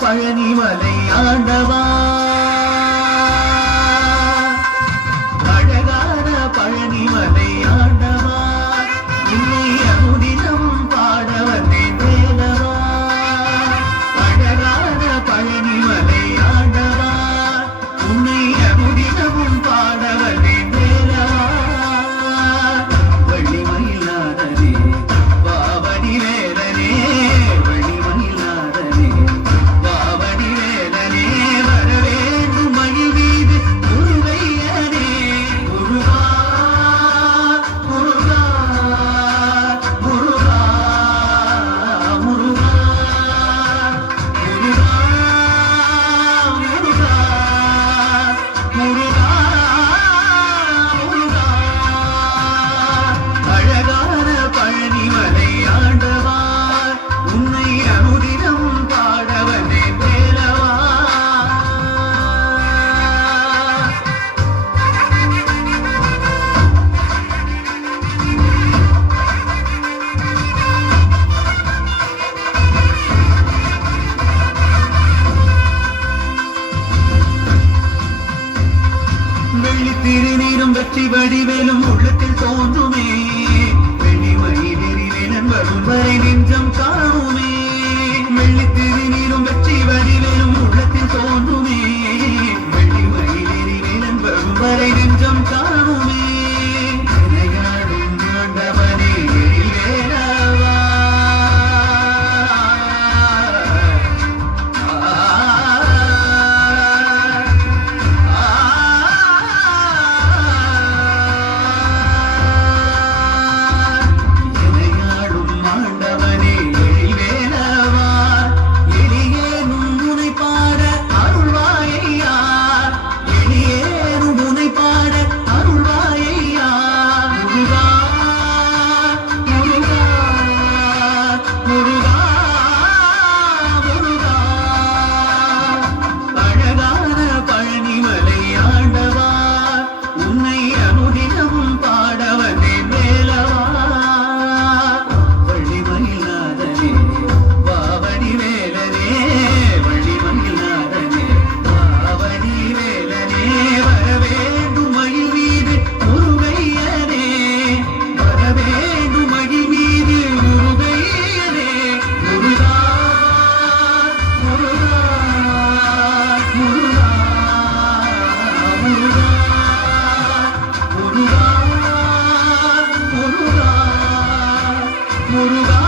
பழனிமலை ஆண்டவா பழனிமலை ஆண்டவா உன்னை அனுதினம் பாட வந்தேன் வேலவா அழகான பழனிமலை ஆண்டவா உன்னை அனுதினமும் பாட வந்தேன் வேலவா வள்ளிமயிலாதனே பாவடி வேலனே வள்ளிமயிலாதனே பாவடி வேலனே வரவேண்டும் மயில் மீது முருகையனே முருகா திருநீரும் வெற்றி வடிவேலும் உள்ளத்தில் தோன்றுமே வெள்ளிமயிலின் வரும் வரை நெஞ்சம் காணுமே வெள்ளி திருநீரும் வெற்றி வடிவேலும் உள்ளத்தில் தோன்றுமே வெள்ளிமயிலின் வரும் வரை நெஞ்சம் காணுமே ஆண்டவனே வேலவா முருகா